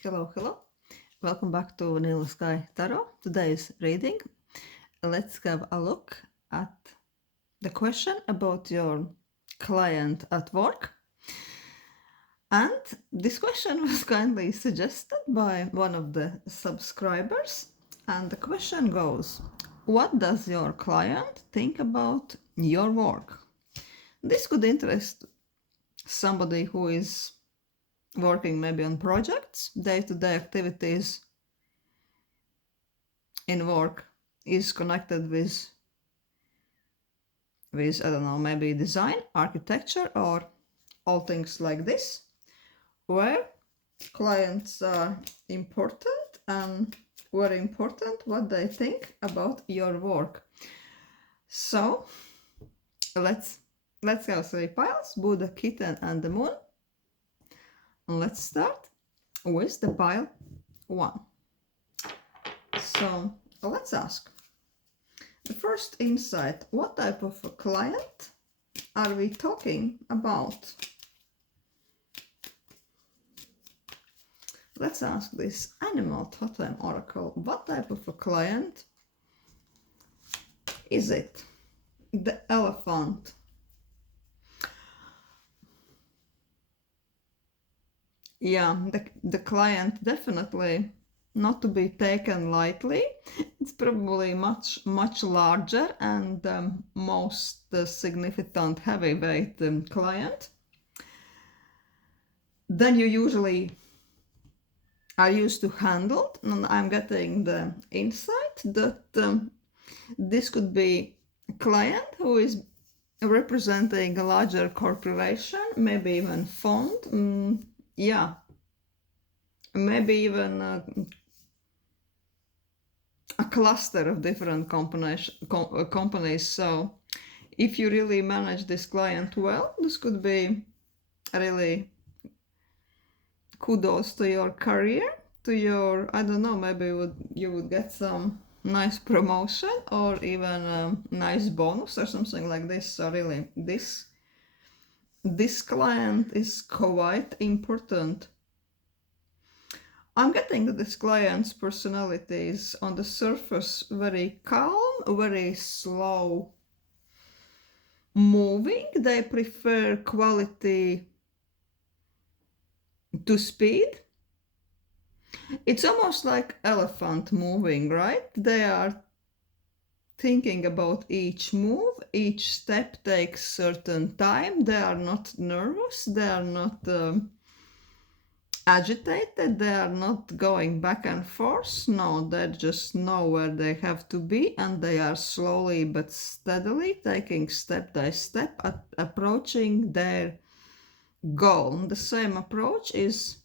Hello. Welcome back to Vanilla Sky Tarot. Today's reading. Let's have a look at the question about your client at work. And this question was kindly suggested by one of the subscribers. And the question goes, what does your client think about your work? This could interest somebody who is working maybe on projects, day-to-day activities in work is connected with I don't know, maybe design, architecture, or all things like this, where clients are important and very important what they think about your work. So let's have 3 piles, Buddha, Kitten, and the Moon. And let's start with the pile 1. So let's ask. The first insight, what type of a client are we talking about? Let's ask this animal totem oracle, what type of a client is it? The elephant. Yeah, the client definitely not to be taken lightly. It's probably much larger and most significant heavyweight client than you usually are used to handle. And I'm getting the insight that this could be a client who is representing a larger corporation, maybe even fund, yeah, maybe even a cluster of different companies. So if you really manage this client well, this could be really kudos to your career, to your, I don't know, maybe you would get some nice promotion or even a nice bonus or something like this. So really, this client is quite important. I'm getting that this client's personality is on the surface very calm, very slow moving. They prefer quality to speed. It's almost like elephant moving, right? They are thinking about each move. Each step takes certain time. They are not nervous. They are not agitated. They are not going back and forth. No, they just know where they have to be, and they are slowly but steadily taking step by step approaching their goal. The same approach is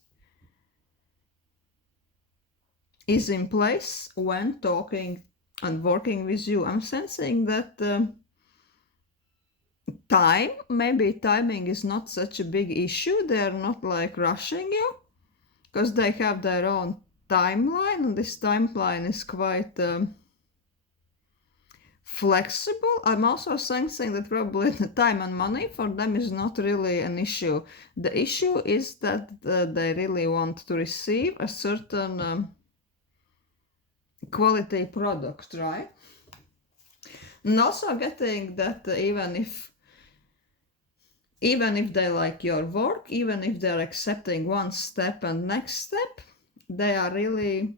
in place when talking and working with you. I'm sensing that timing is not such a big issue. They're not like rushing you because they have their own timeline, and this timeline is quite flexible. I'm also sensing that probably the time and money for them is not really an issue. The issue is that they really want to receive a certain quality product, right? And also getting that even if they like your work, even if they're accepting one step and next step, they really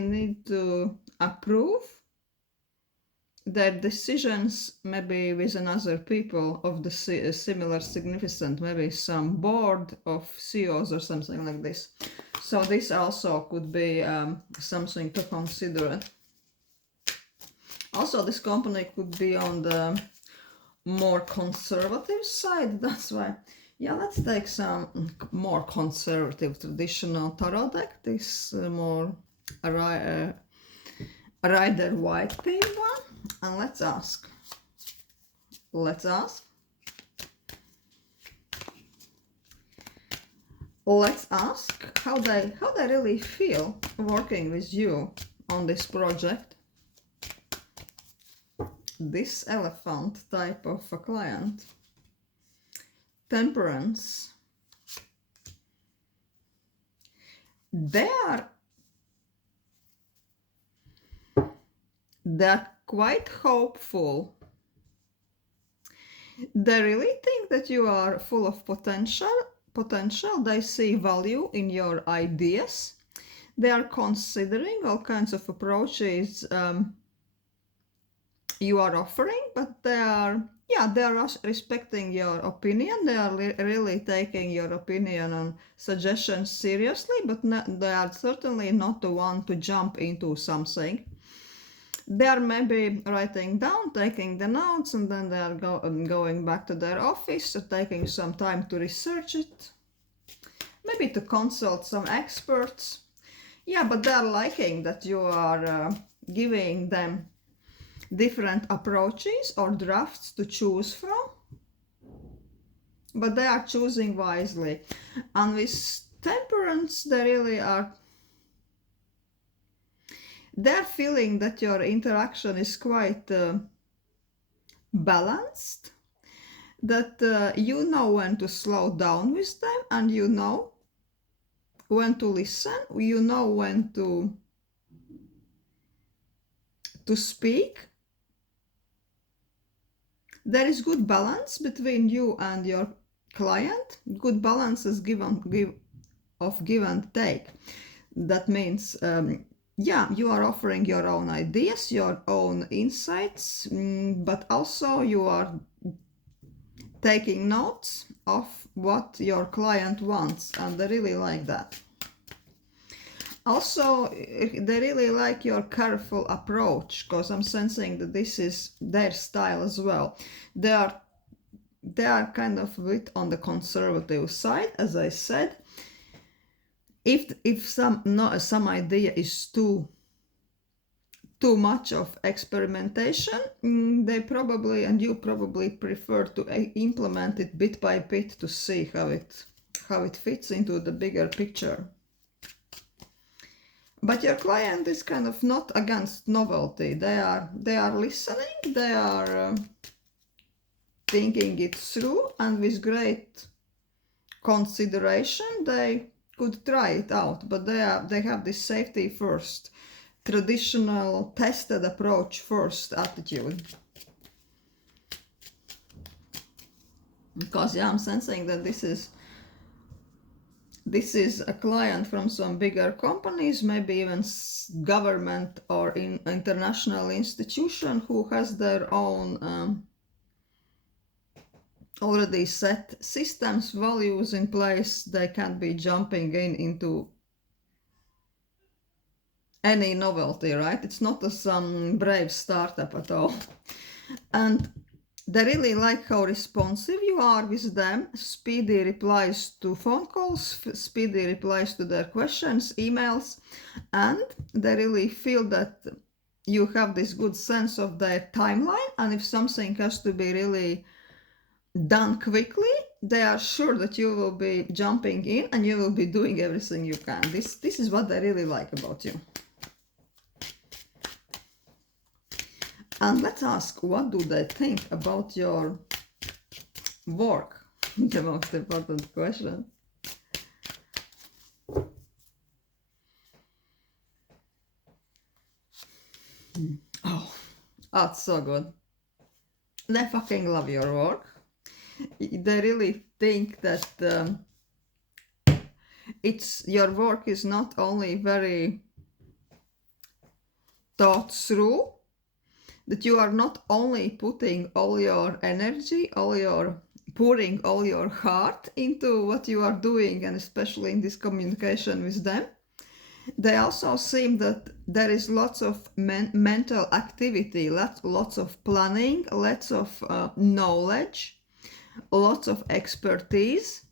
need to approve their decisions, maybe with another people of the similar significance, maybe some board of CEOs or something like this. So this also could be something to consider. Also, this company could be on the more conservative side. That's why, yeah, let's take some more conservative traditional tarot deck. This more Rider White theme one. And let's ask how they really feel working with you on this project. This elephant type of a client. Temperance, they are quite hopeful. They really think that you are full of potential. They see value in your ideas. They are considering all kinds of approaches you are offering, but they are respecting your opinion. They are really taking your opinion and suggestions seriously, but they are certainly not the one to jump into something. They are maybe writing down, taking the notes, and then they are going back to their office, taking some time to research it, maybe to consult some experts. Yeah, but they're liking that you are giving them different approaches or drafts to choose from. But they are choosing wisely. And with temperance, they really are. They're feeling that your interaction is quite balanced, that you know when to slow down with them, and you know when to listen, you know when to speak. There is good balance between you and your client. Good balance is give and take. That means you are offering your own ideas, your own insights, but also you are taking notes of what your client wants, and they really like that. Also, they really like your careful approach, because I'm sensing that this is their style as well. They are kind of a bit on the conservative side, as I said. If some idea is too much of experimentation, they probably, and you probably, prefer to implement it bit by bit to see how it fits into the bigger picture. But your client is kind of not against novelty. They are listening, they are thinking it through, and with great consideration they could try it out. But they have this safety first, traditional tested approach first attitude. Because I'm sensing that this is a client from some bigger companies, maybe even government or international institution, who has their own already set systems, values in place. They can't be jumping into any novelty, right? It's not some brave startup at all. And they really like how responsive you are with them. Speedy replies to phone calls, speedy replies to their questions, emails, and they really feel that you have this good sense of their timeline, and if something has to be really done quickly, they are sure that you will be jumping in and you will be doing everything you can. This is what they really like about you. And let's ask, what do they think about your work? The most important question. Oh, that's so good. They fucking love your work. They really think that your work is not only very thought through, that you are not only putting all your energy, pouring all your heart into what you are doing, and especially in this communication with them. They also seem that there is lots of mental activity, lots of planning, lots of knowledge, lots of expertise.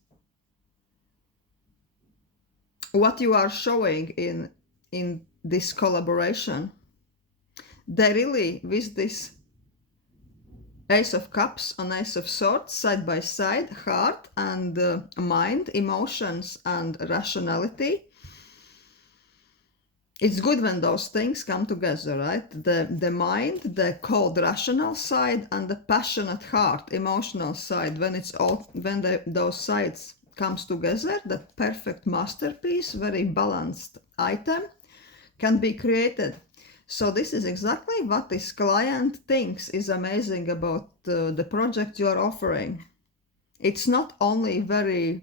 What you are showing in this collaboration. They really, with this Ace of Cups and Ace of Swords side by side, heart and mind, emotions and rationality. It's good when those things come together, right? The mind, the cold rational side, and the passionate heart, emotional side. When those sides comes together, that perfect masterpiece, very balanced item can be created. So this is exactly what this client thinks is amazing about the project you are offering. It's not only very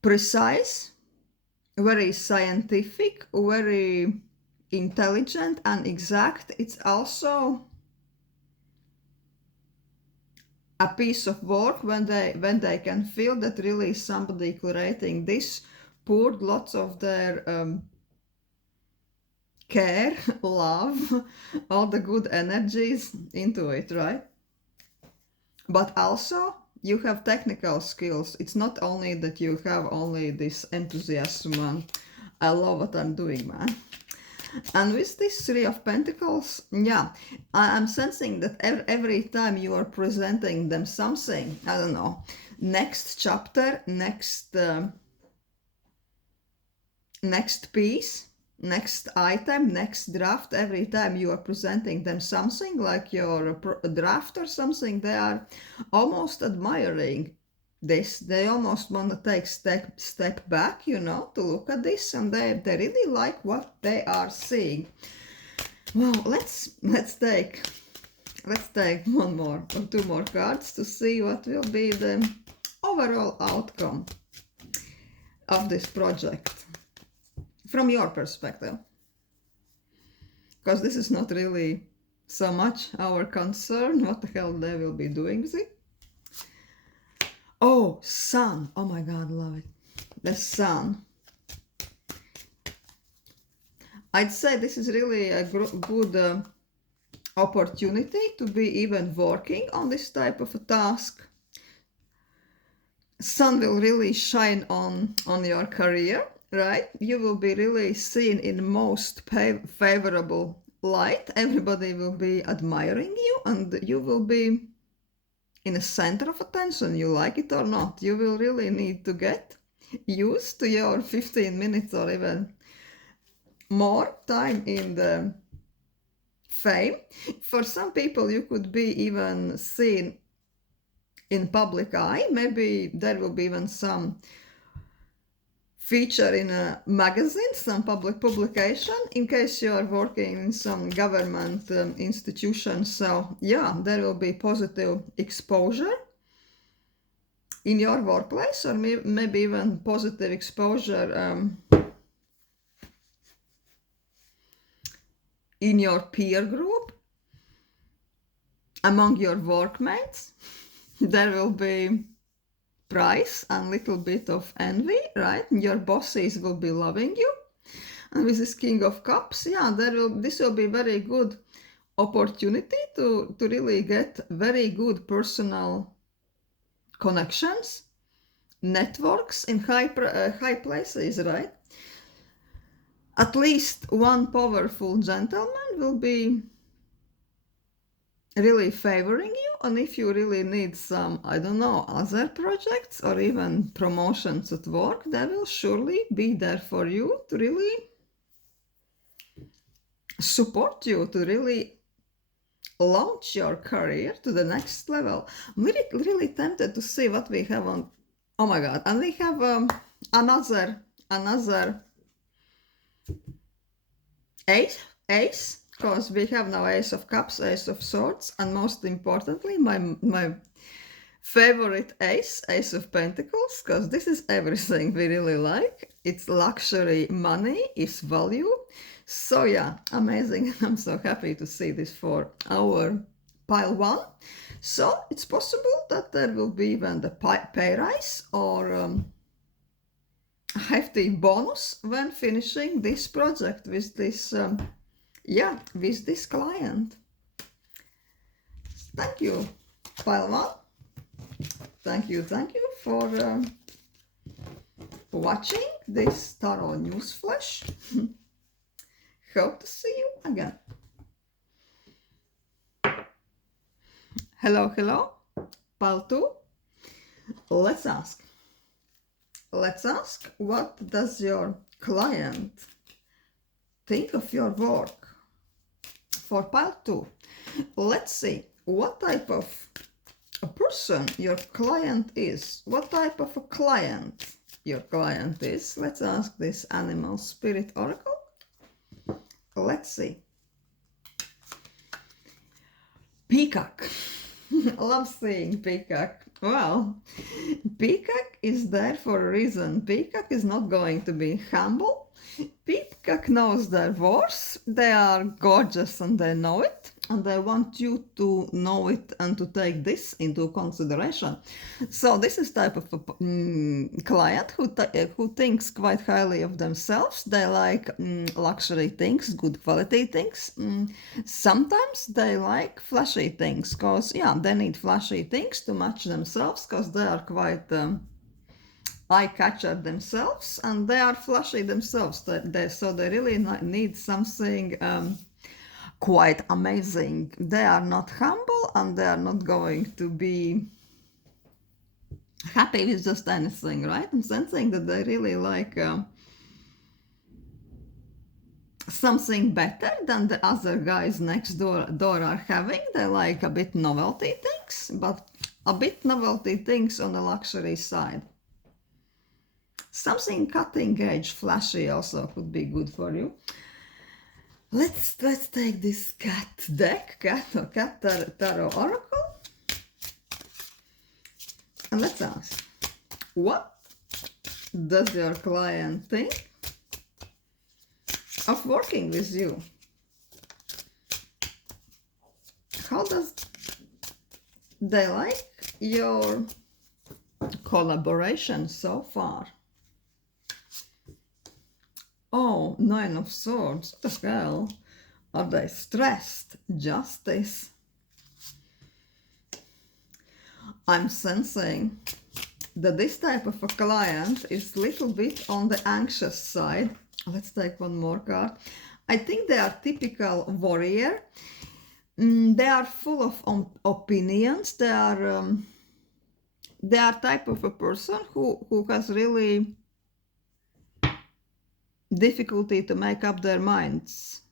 precise, very scientific, very intelligent and exact. It's also a piece of work when they can feel that really somebody creating this poured lots of their care, love, all the good energies into it, right? But also you have technical skills. It's not only that you have only this enthusiasm and I love what I'm doing, man. And with this Three of Pentacles, yeah, I'm sensing that every time you are presenting them something, I don't know, next chapter, next piece, next item, next draft, every time you are presenting them something like your draft or something, they are almost admiring this. They almost want to take step back, you know, to look at this, and they really like what they are seeing. Well, let's take one more or two more cards to see what will be the overall outcome of this project from your perspective, because this is not really so much our concern what the hell they will be doing with it. Oh, sun. Oh my god, love it. The sun. I'd say this is really a good opportunity to be even working on this type of a task. Sun will really shine on your career, right? You will be really seen in most favorable light. Everybody will be admiring you, and you will be in the center of attention, you like it or not. You will really need to get used to your 15 minutes or even more time in the fame. For some people, you could be even seen in public eye. Maybe there will be even some feature in a magazine, some public publication, in case you are working in some government institution. So yeah, there will be positive exposure in your workplace, or maybe even positive exposure in your peer group, among your workmates. There will be praise and little bit of envy, right? Your bosses will be loving you. And with this King of Cups, yeah, this will be very good opportunity to really get very good personal connections, networks in high places, right? At least one powerful gentleman will be really favoring you, and if you really need some, I don't know, other projects or even promotions at work, they will surely be there for you to really support you, to really launch your career to the next level. I'm really tempted to see what we have on. Oh my god, and we have another ace, because we have now Ace of Cups, Ace of Swords, and most importantly, my favorite Ace of Pentacles, because this is everything we really like. It's luxury, money, it's value. So yeah, amazing. I'm so happy to see this for our pile one. So it's possible that there will be even the pay rise or a hefty bonus when finishing this project with this with this client. Thank you, pile one. Thank you for watching this tarot news flash. Hope to see you again. Hello, pile 2. Let's ask, what does your client think of your work? For pile 2, let's see what type of a person your client is. What type of a client your client is? Let's ask this animal spirit oracle. Let's see. Peacock. Love seeing peacock. Well, peacock is there for a reason. Peacock is not going to be humble. Peacock knows their worth. They are gorgeous and they know it. And they want you to know it and to take this into consideration. So this is type of a client who thinks quite highly of themselves. They like luxury things, good quality things. Sometimes they like flashy things because, yeah, they need flashy things to match themselves because they are quite eye-catcher themselves and they are flashy themselves. So they really need something quite amazing. They are not humble and they are not going to be happy with just anything, right? I'm sensing that they really like something better than the other guys next door are having. They like a bit novelty things, but a bit novelty things on the luxury side. Something cutting edge, flashy also could be good for you. Let's take this cat deck, cat tarot oracle, and let's ask, what does your client think of working with you? How does they like your collaboration so far? Oh, Nine of Swords. What the hell? Are they stressed? Justice. I'm sensing that this type of a client is a little bit on the anxious side. Let's take one more card. I think they are typical warrior. They are full of opinions. They are type of a person who has really difficulty to make up their minds.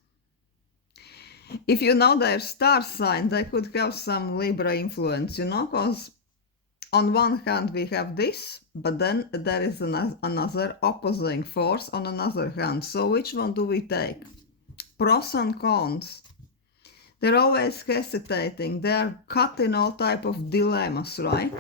If you know their star sign, they could have some Libra influence, you know, because on one hand we have this, but then there is another opposing force on another hand. So which one do we take? Pros and cons. They're always hesitating. They're caught in all type of dilemmas, right?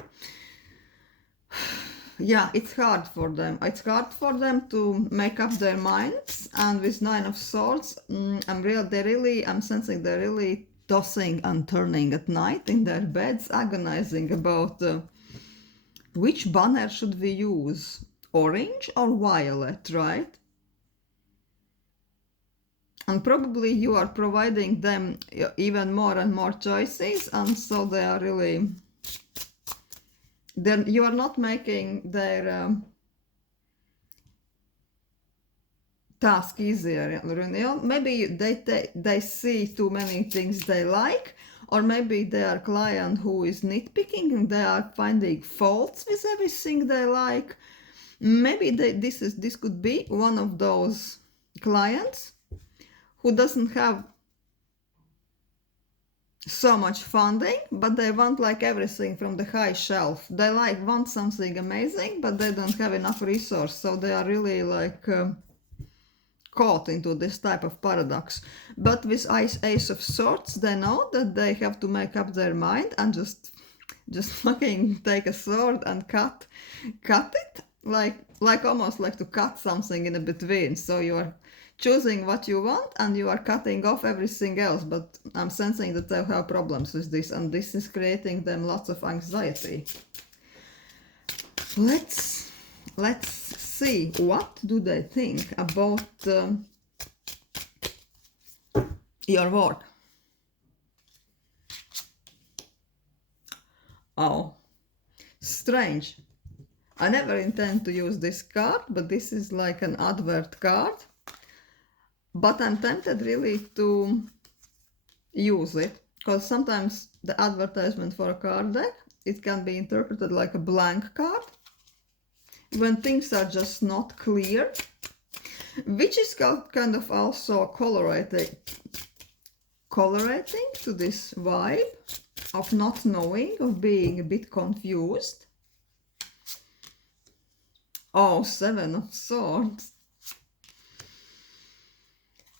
Yeah, it's hard for them. It's hard for them to make up their minds. And with Nine of Swords, I'm sensing they're really tossing and turning at night in their beds, agonizing about which banner should we use, orange or violet, right? And probably you are providing them even more and more choices, and so they are really... Then you are not making their task easier. Maybe they see too many things they like, or maybe they are a client who is nitpicking and they are finding faults with everything they like. Maybe this could be one of those clients who doesn't have so much funding, but they want like everything from the high shelf. They want something amazing, but they don't have enough resource, so they are really like caught into this type of paradox. But with Ace of Swords, they know that they have to make up their mind and just fucking take a sword and cut it, like almost like to cut something in between. So you are choosing what you want and you are cutting off everything else, but I'm sensing that they have problems with this, and this is creating them lots of anxiety. Let's see, what do they think about your work? Oh, strange. I never intend to use this card, but this is like an advert card. But I'm tempted really to use it, because sometimes the advertisement for a card deck, it can be interpreted like a blank card, when things are just not clear, which is kind of also colorating to this vibe. of not knowing, of being a bit confused. Oh, Seven of Swords.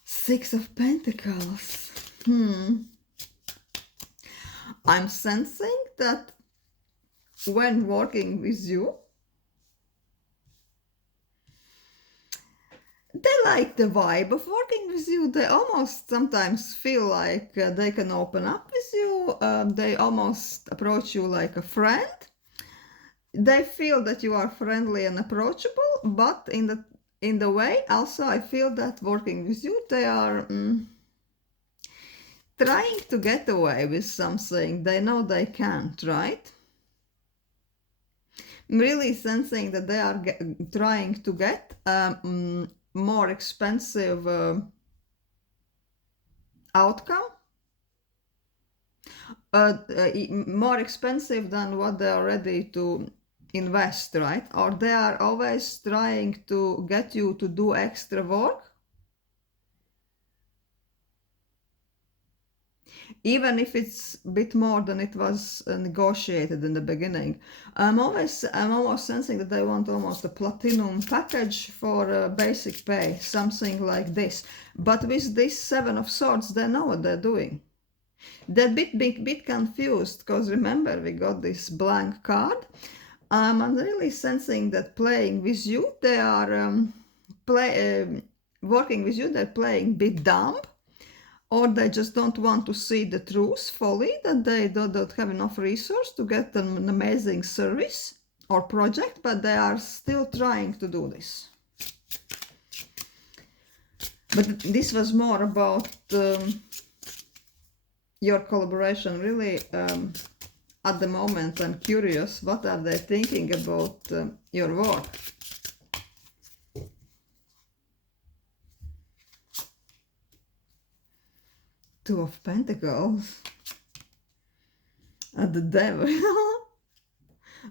Six of Pentacles. I'm sensing that when working with you, they like the vibe of working with you. They almost sometimes feel like they can open up with you. They almost approach you like a friend. They feel that you are friendly and approachable, but in the way also I feel that working with you, they are trying to get away with something. They know they can't, right? I'm really sensing that they are trying to get more expensive outcome, more expensive than what they are ready to invest, right? Or they are always trying to get you to do extra work, even if it's a bit more than it was negotiated in the beginning. I'm almost sensing that they want almost a platinum package for basic pay, something like this. But with this Seven of Swords, they know what they're doing. They're a bit confused, because remember, we got this blank card. I'm really sensing that playing with you, they are working with you, they're playing a bit dumb, or they just don't want to see the truth fully, that they don't have enough resource to get an amazing service or project, but they are still trying to do this. But this was more about your collaboration. Really, at the moment, I'm curious, what are they thinking about your work? Two of Pentacles. And the Devil.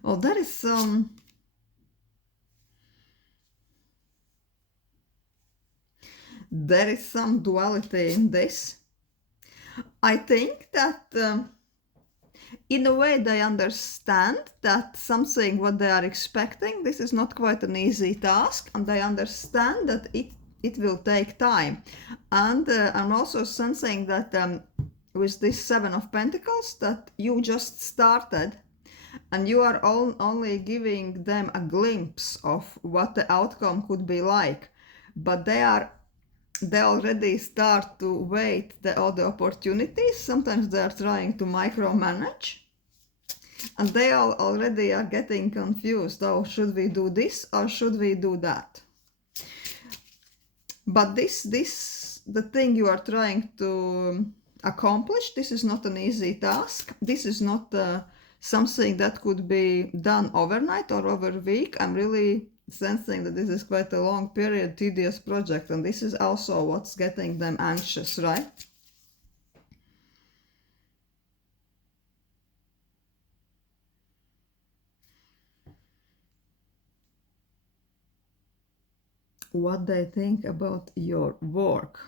Oh, there is some... There is some duality in this. I think that in a way they understand that something what they are expecting, this is not quite an easy task, and they understand that it will take time. And I'm also sensing that with this Seven of Pentacles, that you just started and you are only giving them a glimpse of what the outcome could be like, but they already start to wait the other opportunities. Sometimes they are trying to micromanage, and they already are getting confused. Oh, should we do this or should we do that? But the thing you are trying to accomplish, this is not an easy task. This is not something that could be done overnight or over a week. I'm really sensing that this is quite a long period, tedious project, and this is also what's getting them anxious, right? What they think about your work.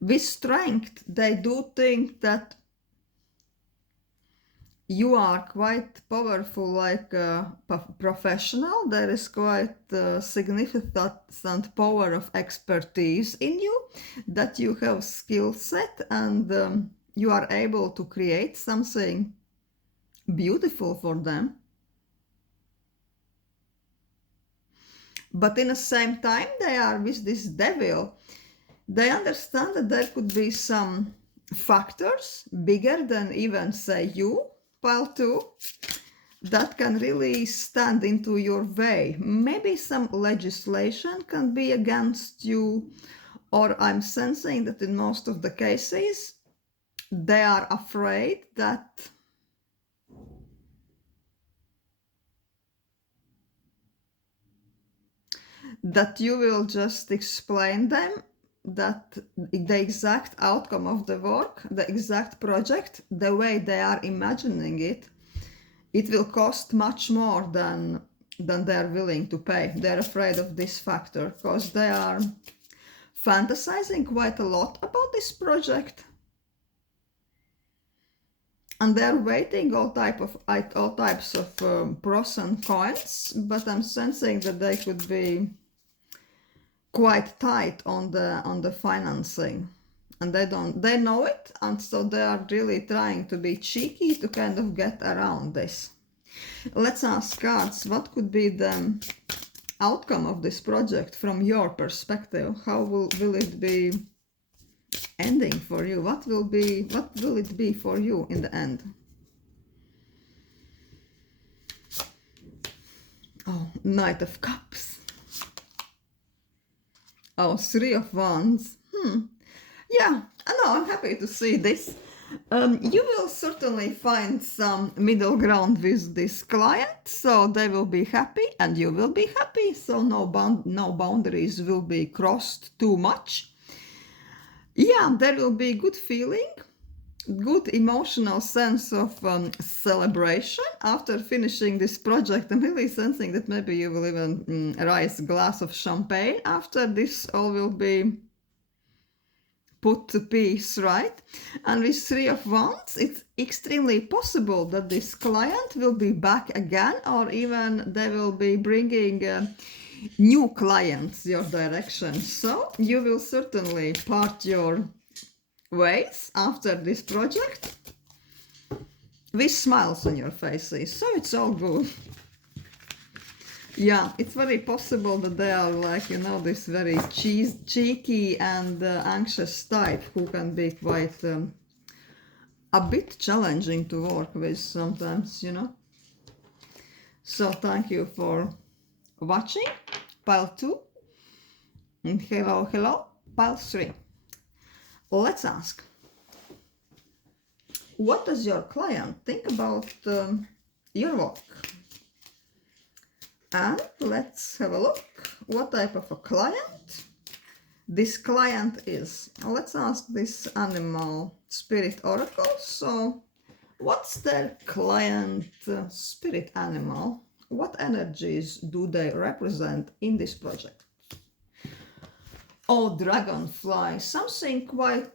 With Strength, they do think that you are quite powerful, like a professional. There is quite a significant power of expertise in you, that you have skill set, and you are able to create something beautiful for them. But in the same time, they are with this Devil. They understand that there could be some factors bigger than even, say, you, pile 2, that can really stand into your way. Maybe some legislation can be against you, or I'm sensing that in most of the cases, they are afraid that you will just explain them that the exact outcome of the work, the exact project, the way they are imagining it, it will cost much more than they're willing to pay. They're afraid of this factor, because they are fantasizing quite a lot about this project, and they're waiting all types of pros and cons, but I'm sensing that they could be quite tight on the financing, and they know it, and so they are really trying to be cheeky to kind of get around this. Let's ask cards, what could be the outcome of this project from your perspective? How will it be ending for you? What will it be for you in the end? Oh, Knight of Cups. Oh, Three of Wands. Yeah, I know, I'm happy to see this. You will certainly find some middle ground with this client, so they will be happy and you will be happy, so no boundaries will be crossed too much. Yeah, there will be good feeling, good emotional sense of celebration after finishing this project. I'm really sensing that maybe you will even raise a glass of champagne after this all will be put to peace, right? And with Three of Wands, it's extremely possible that this client will be back again, or even they will be bringing new clients your direction. So you will certainly part your ways after this project with smiles on your faces, so it's all good. Yeah, it's very possible that they are like, this very cheeky and anxious type who can be quite a bit challenging to work with sometimes, So thank you for watching pile 2, and hello, pile 3. Let's ask, what does your client think about your work? And let's have a look what type of a client this client is. Let's ask this animal spirit oracle. So what's their client spirit animal? What energies do they represent in this project? Oh, dragonfly, something quite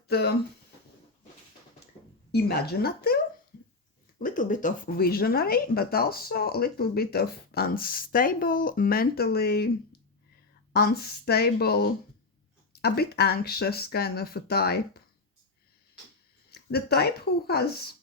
imaginative, little bit of visionary, but also a little bit of unstable, mentally unstable, a bit anxious kind of a type. The type who has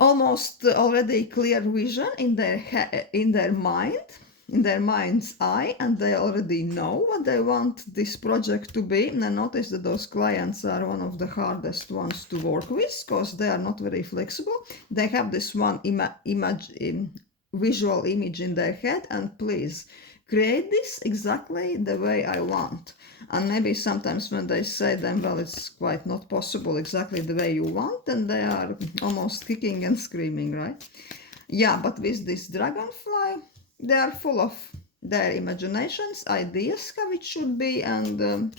almost already clear vision in their mind, in their mind's eye, and they already know what they want this project to be. And I notice that those clients are one of the hardest ones to work with because they are not very flexible. They have this one visual image in their head, and please create this exactly the way I want. And maybe sometimes when they say them, well, it's quite not possible exactly the way you want, and they are almost kicking and screaming, right? Yeah, but with this dragonfly, they are full of their imaginations, ideas how it should be, and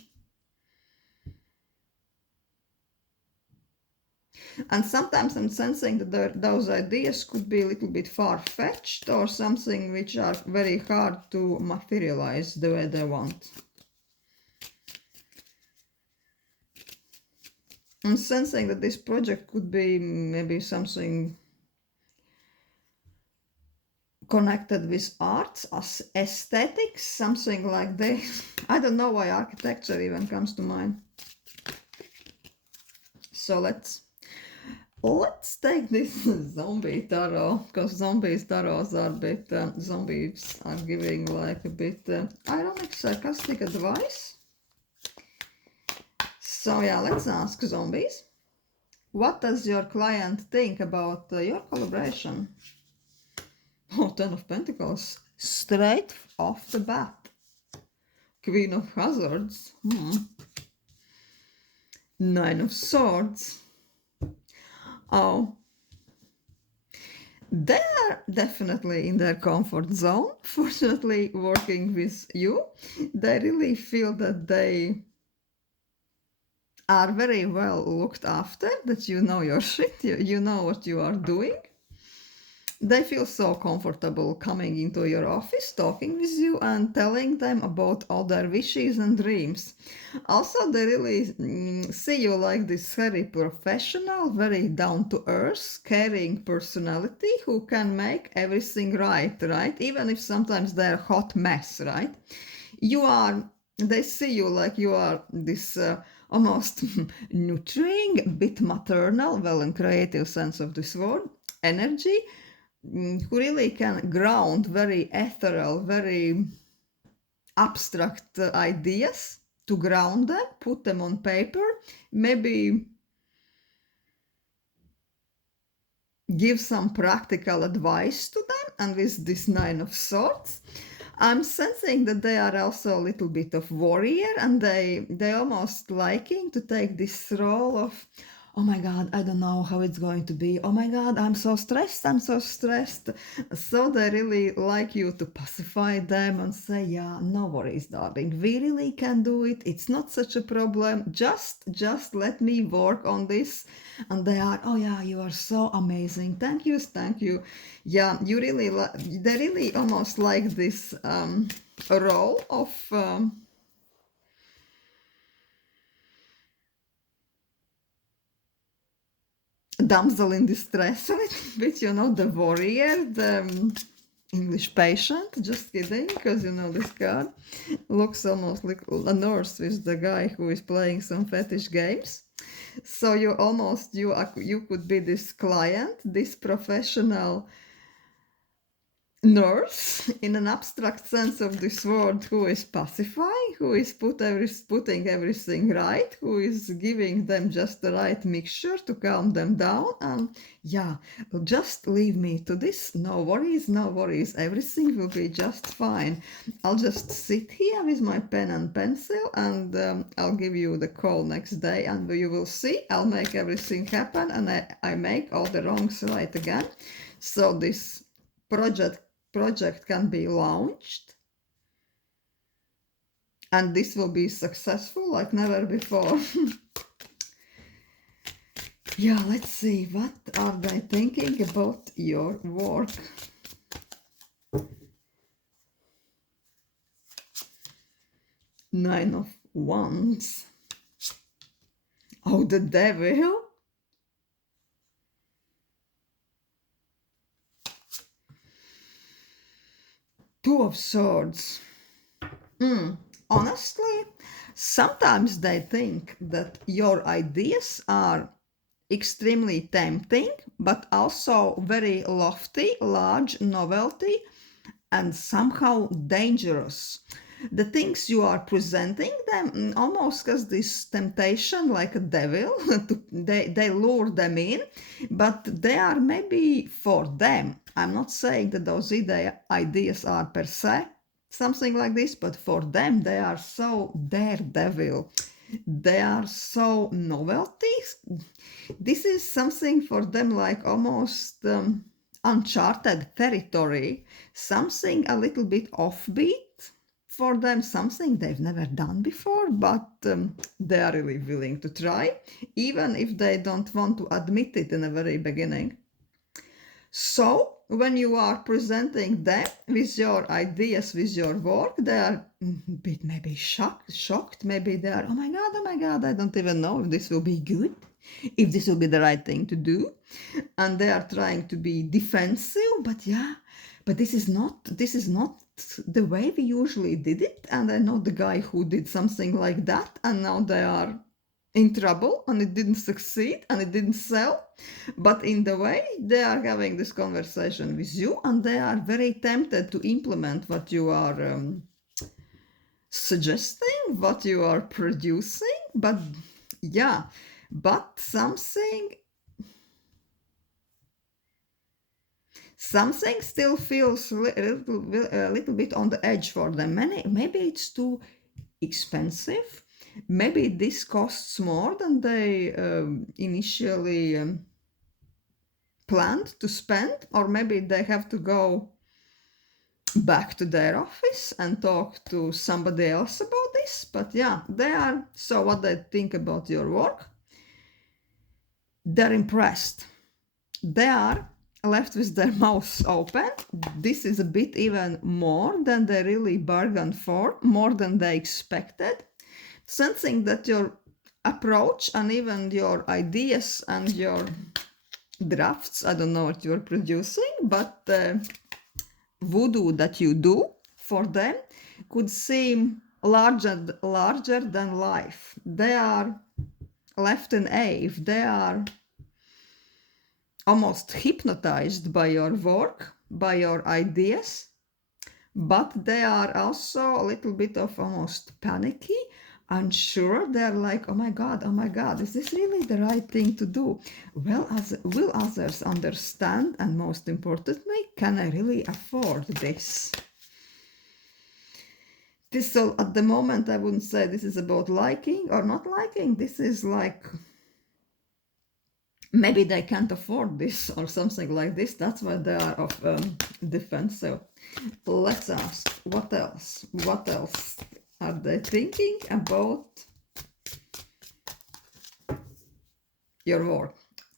sometimes I'm sensing that those ideas could be a little bit far-fetched or something which are very hard to materialize the way they want. I'm sensing that this project could be maybe something connected with arts, as aesthetics, something like this. I don't know why architecture even comes to mind. So let's take this zombie tarot, because zombies tarots are a bit, zombies are giving like a bit ironic, sarcastic advice. So yeah, let's ask zombies. What does your client think about your collaboration? Oh, Ten of Pentacles, straight off the bat. Queen of Hazards. Nine of Swords. Oh, they are definitely in their comfort zone. Fortunately, working with you, they really feel that they are very well looked after, that you know your shit, you know what you are doing. They feel so comfortable coming into your office, talking with you, and telling them about all their wishes and dreams. Also, they really see you like this very professional, very down to earth, caring personality who can make everything right, right? Even if sometimes they're a hot mess, right? They see you like you are this almost nurturing, bit maternal, well, in creative sense of this word, energy, who really can ground very ethereal, very abstract ideas to ground them, put them on paper, maybe give some practical advice to them. And with this Nine of Swords, I'm sensing that they are also a little bit of warrior, and they almost liking to take this role of, oh my God, I don't know how it's going to be. Oh my God, I'm so stressed. I'm so stressed. So they really like you to pacify them and say, yeah, no worries, darling. We really can do it. It's not such a problem. Just let me work on this. And they are, oh yeah, you are so amazing. Thank you, thank you. Yeah, you really, they really almost like this role of damsel in distress a little bit, the warrior, the English patient. Just kidding, because this card looks almost like a nurse with the guy who is playing some fetish games. So you could be this client, this professional nurse in an abstract sense of this word, who is pacifying, who is putting everything right, who is giving them just the right mixture to calm them down. And yeah, just leave me to this. No worries, no worries. Everything will be just fine. I'll just sit here with my pen and pencil, and I'll give you the call next day, and you will see I'll make everything happen, and I make all the wrongs right again. So this project can be launched, and this will be successful like never before. Yeah, let's see, what are they thinking about your work? Nine of Wands. Oh, the Devil. Two of Swords. Honestly, sometimes they think that your ideas are extremely tempting, but also very lofty, large, novelty, and somehow dangerous. The things you are presenting them almost as this temptation, like a devil. They lure them in, but they are maybe for them. I'm not saying that those ideas are per se something like this, but for them they are so daredevil. They are so novelty. This is something for them like almost uncharted territory, something a little bit offbeat for them, something they've never done before, but they are really willing to try, even if they don't want to admit it in the very beginning. So when you are presenting them with your ideas, with your work, they are a bit maybe shocked. Maybe they are, oh my God, I don't even know if this will be good, if this will be the right thing to do. And they are trying to be defensive, but this is not the way we usually did it. And I know the guy who did something like that, and now they are in trouble, and it didn't succeed, and it didn't sell. But in the way they are having this conversation with you, and they are very tempted to implement what you are suggesting, what you are producing. But something still feels a little bit on the edge for them. Maybe it's too expensive. Maybe this costs more than they initially planned to spend, or maybe they have to go back to their office and talk to somebody else about this. But they are. So what they think about your work? They're impressed. They are left with their mouths open. This is a bit even more than they really bargained for, more than they expected. Sensing that your approach and even your ideas and your drafts, I don't know what you're producing, but voodoo that you do for them could seem larger than life. They are left in awe. They are almost hypnotized by your work, by your ideas, but they are also a little bit of almost panicky, unsure. They're like, oh my God, is this really the right thing to do? Will others understand? And most importantly, can I really afford this? So at the moment, I wouldn't say this is about liking or not liking. This is like, maybe they can't afford this or something like this. That's why they are of defensive. Let's ask, what else? What else are they thinking about your work?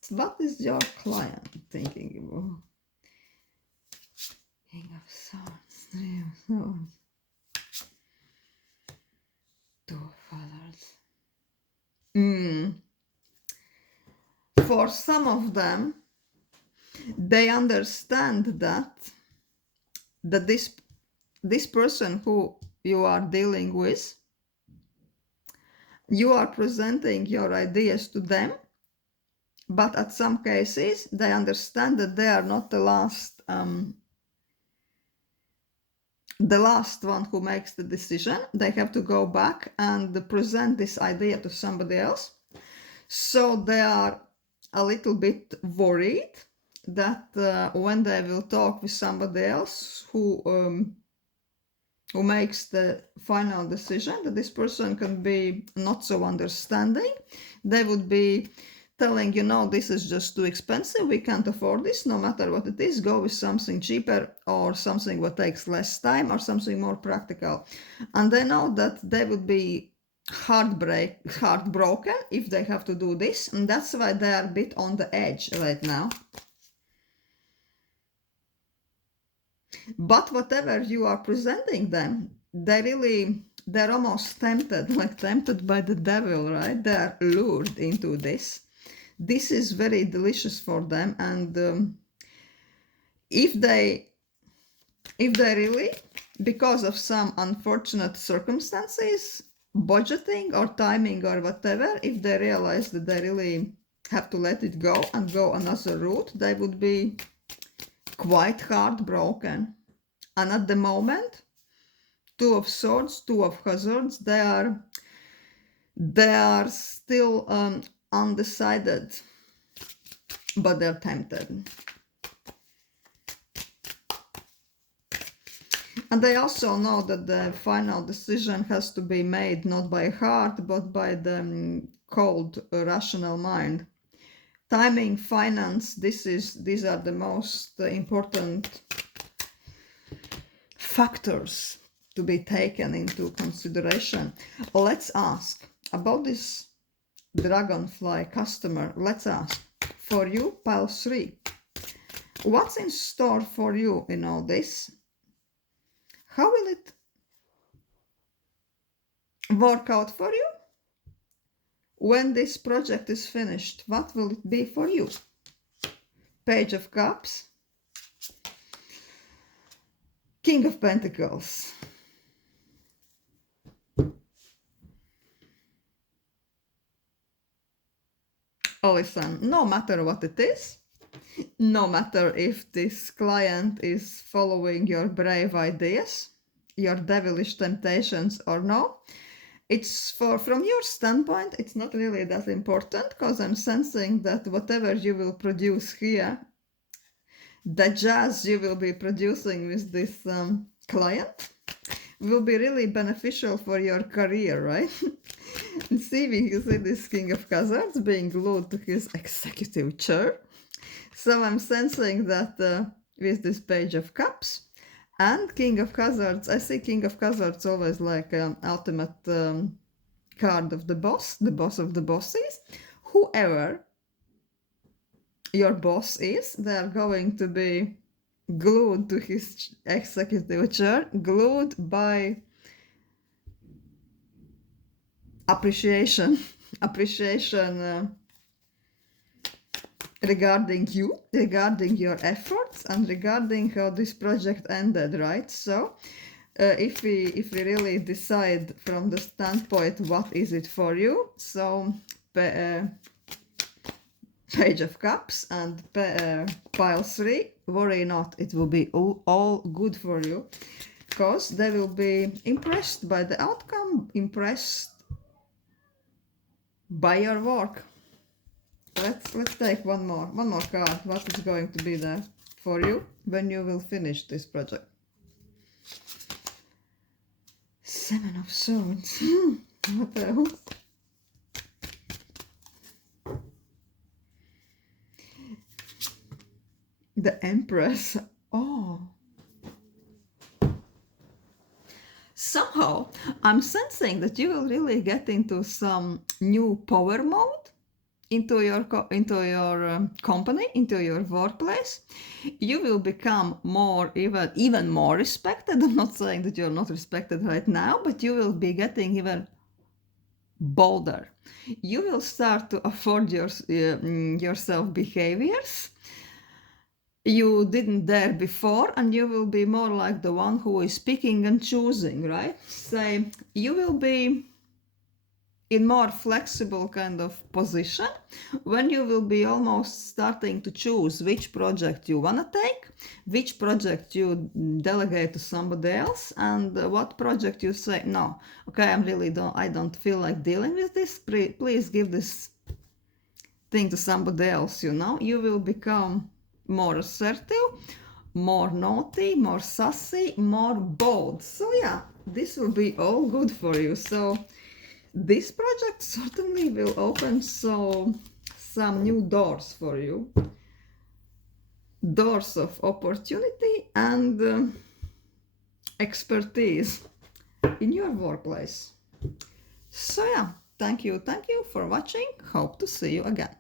What is your client thinking about? King of Swords, Three of Swords, Two of Fathers. For some of them, they understand that this person who you are dealing with, you are presenting your ideas to them, but at some cases they understand that they are not the last one who makes the decision. They have to go back and present this idea to somebody else. So they are a little bit worried that when they will talk with somebody else who makes the final decision, that this person can be not so understanding. They would be telling, this is just too expensive, we can't afford this, no matter what it is, go with something cheaper or something what takes less time or something more practical. And they know that they would be heartbroken if they have to do this, and that's why they are a bit on the edge right now. But whatever you are presenting them, they're almost tempted by the devil, right? They're lured into this. This is very delicious for them, and if they really, because of some unfortunate circumstances, budgeting or timing or whatever, if they realize that they really have to let it go and go another route, they would be quite heartbroken. And at the moment, Two of Swords, Two of Hazards, they are still undecided, but they're tempted. And they also know that the final decision has to be made not by heart, but by the cold, rational mind. Timing, finance, these are the most important factors to be taken into consideration. Let's ask about this dragonfly customer. Let's ask for you, pile 3. What's in store for you in all this? How will it work out for you? When this project is finished, what will it be for you? Page of Cups, King of Pentacles. Oh, listen, no matter what it is, no matter if this client is following your brave ideas, your devilish temptations or no, it's from your standpoint, it's not really that important, because I'm sensing that whatever you will produce here, the jazz you will be producing with this client will be really beneficial for your career, right? See this King of Cups being glued to his executive chair. So I'm sensing that with this Page of Cups and King of Cups, I see King of Cups always like an ultimate card of the boss of the bosses. Whoever your boss is. They are going to be glued to his executive chair, glued by appreciation, appreciation regarding you, regarding your efforts, and regarding how this project ended, right? So if we really decide from the standpoint what is it for you, so Page of Cups and pile 3, worry not, it will be all good for you, because they will be impressed by the outcome, impressed by your work. Let's take one more card. What is going to be there for you when you will finish this project? Seven of Swords. What else? The Empress. Oh. Somehow, I'm sensing that you will really get into some new power mode into your company, into your workplace. You will become more, even more respected. I'm not saying that you're not respected right now, but you will be getting even bolder. You will start to afford yourself behaviors you didn't dare before, and you will be more like the one who is picking and choosing, right? Say, you will be in more flexible kind of position when you will be almost starting to choose which project you want to take, which project you delegate to somebody else, and what project you say, no, okay, I don't feel like dealing with this, please give this thing to somebody else. You will become more assertive, more naughty, more sassy, more bold. So yeah, this will be all good for you. So this project certainly will open some new doors for you, doors of opportunity and expertise in your workplace. So yeah, thank you for watching. Hope to see you again.